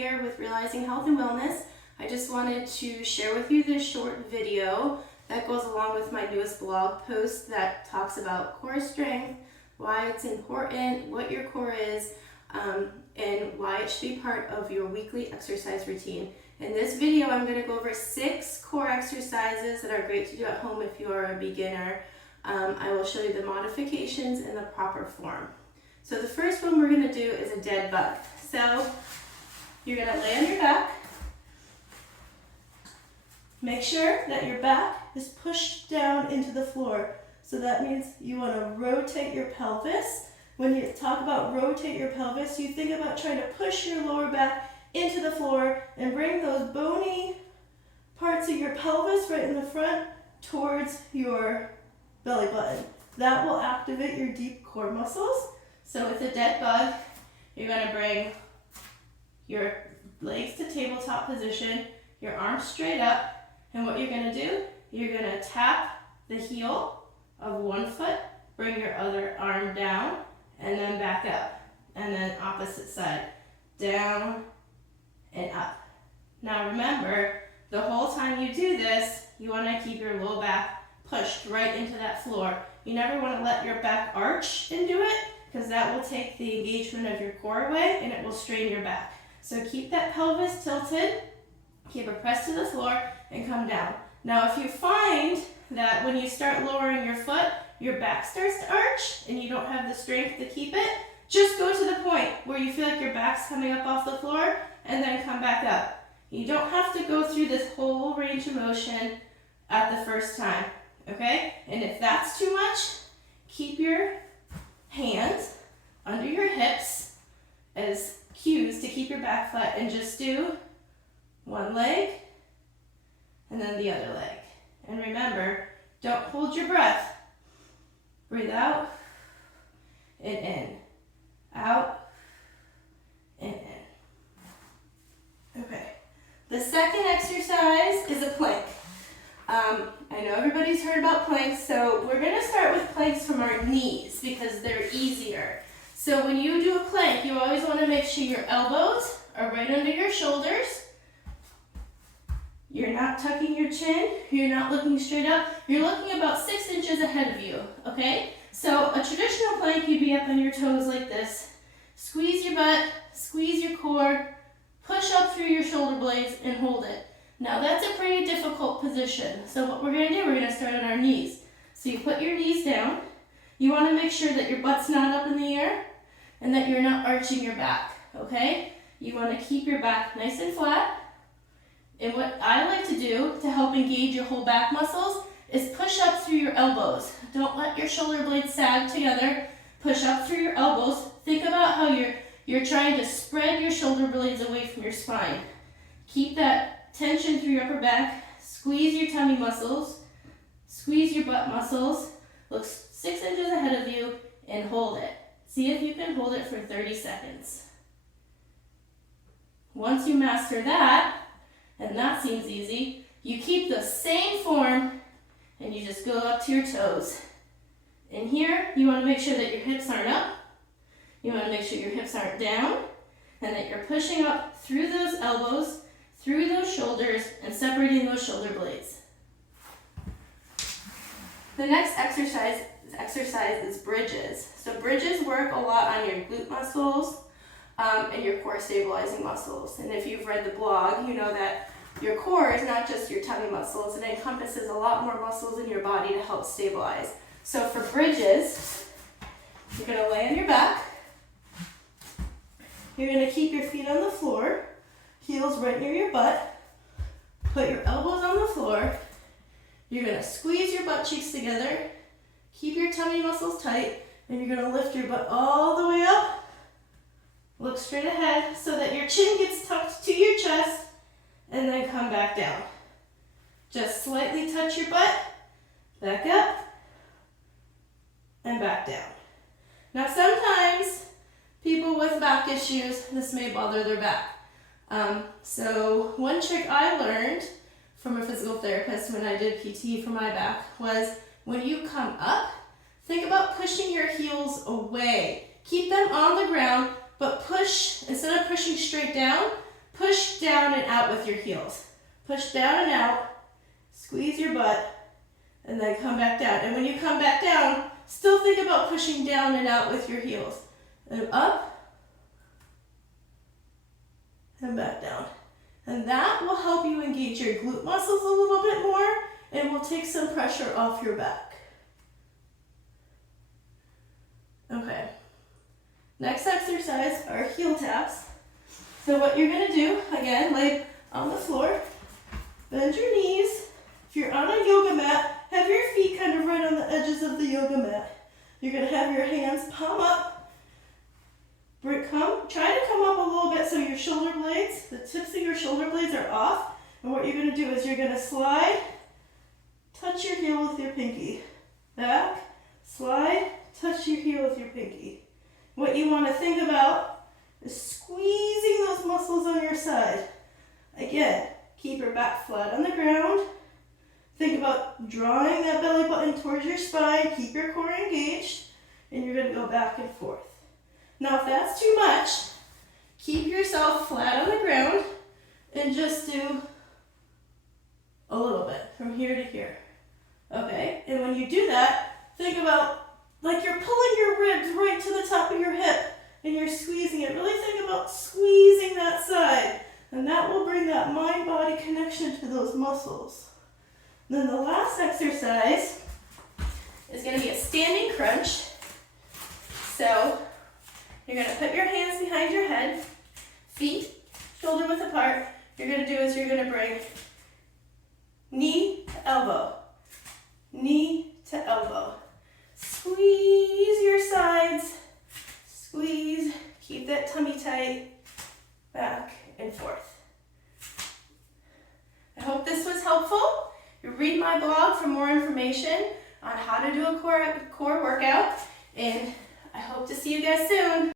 here with Realizing Health and Wellness. I just wanted to share with you this short video that goes along with my newest blog post that talks about core strength, why it's important, what your core is, and why it should be part of your weekly exercise routine. In this video, I'm going to go over 6 core exercises that are great to do at home if you are a beginner. I will show you the modifications in the proper form. So the first one we're going to do is a dead bug. So you're going to lay on your back. Make sure that your back is pushed down into the floor. So that means you want to rotate your pelvis. When you talk about rotate your pelvis, you think about trying to push your lower back into the floor and bring those bony parts of your pelvis right in the front towards your belly button. That will activate your deep core muscles. So with a dead bug, you're going to bring your legs to tabletop position, your arms straight up, and what you're going to do, you're going to tap the heel of one foot, bring your other arm down, and then back up. And then opposite side, down and up. Now remember, the whole time you do this, you want to keep your low back pushed right into that floor. You never want to let your back arch into it, because that will take the engagement of your core away and it will strain your back. So keep that pelvis tilted, keep it pressed to the floor, and come down. Now if you find that when you start lowering your foot, your back starts to arch and you don't have the strength to keep it, just go to the point where you feel like your back's coming up off the floor and then come back up. You don't have to go through this whole range of motion at the first time, okay? And if that's too much, keep your hands under your hips as cues to keep your back flat and just do one leg and then the other leg. And remember, don't hold your breath. Breathe out and in, out and in. Okay. The second exercise is a plank. I know everybody's heard about planks, so we're going to start with planks from our knees because they're easier. So when you do a plank, you always want to make sure your elbows are right under your shoulders. You're not tucking your chin, you're not looking straight up, you're looking about 6 inches ahead of you, okay? So a traditional plank, you'd be up on your toes like this. Squeeze your butt, squeeze your core, push up through your shoulder blades and hold it. Now that's a pretty difficult position. So what we're going to do, we're going to start on our knees. So you put your knees down. You want to make sure that your butt's not up in the air and that you're not arching your back, okay? You want to keep your back nice and flat. And what I like to do to help engage your whole back muscles is push up through your elbows. Don't let your shoulder blades sag together. Push up through your elbows. Think about how you're trying to spread your shoulder blades away from your spine. Keep that tension through your upper back, squeeze your tummy muscles, squeeze your butt muscles, look 6 inches ahead of you and hold it. See if you can hold it for 30 seconds. Once you master that, and that seems easy, you keep the same form and you just go up to your toes. And here, you want to make sure that your hips aren't up, you want to make sure your hips aren't down, and that you're pushing up through those elbows, through those shoulders, and separating those shoulder blades. The next exercise is bridges. So bridges work a lot on your glute muscles and your core stabilizing muscles. And if you've read the blog, you know that your core is not just your tummy muscles. It encompasses a lot more muscles in your body to help stabilize. So for bridges, you're going to lay on your back. You're going to keep your feet on the floor. Heels right near your butt. Put your elbows on the floor. You're going to squeeze your butt cheeks together. Keep your tummy muscles tight. And you're going to lift your butt all the way up. Look straight ahead so that your chin gets tucked to your chest. And then come back down. Just slightly touch your butt. Back up. And back down. Now sometimes people with back issues, this may bother their back. So one trick I learned from a physical therapist when I did PT for my back was when you come up, think about pushing your heels away. Keep them on the ground, but push, instead of pushing straight down, push down and out with your heels. Push down and out, squeeze your butt, and then come back down. And when you come back down, still think about pushing down and out with your heels. And up, and back down. And that will help you engage your glute muscles a little bit more and will take some pressure off your back. Okay. Next exercise are heel taps. So what you're going to do, again, lay on the floor, bend your knees. If you're on a yoga mat, have your feet kind of right on the edges of the yoga mat. You're going to have your hands palm up. Try to come up a little bit so your shoulder blades, the tips of your shoulder blades are off. And what you're going to do is you're going to slide, touch your heel with your pinky. Back, slide, touch your heel with your pinky. What you want to think about is squeezing those muscles on your side. Again, keep your back flat on the ground. Think about drawing that belly button towards your spine. Keep your core engaged. And you're going to go back and forth. Now, if that's too much, keep yourself flat on the ground and just do a little bit from here to here. Okay? And when you do that, think about like you're pulling your ribs right to the top of your hip and you're squeezing it. Really think about squeezing that side. And that will bring that mind-body connection to those muscles. Then the last exercise is going to be a standing crunch. So you're going to put your hands behind your head, feet shoulder width apart. You're going to do is you're going to bring knee to elbow, knee to elbow. Squeeze your sides, squeeze, keep that tummy tight, back and forth. I hope this was helpful. You read my blog for more information on how to do a core workout, and I hope to see you guys soon.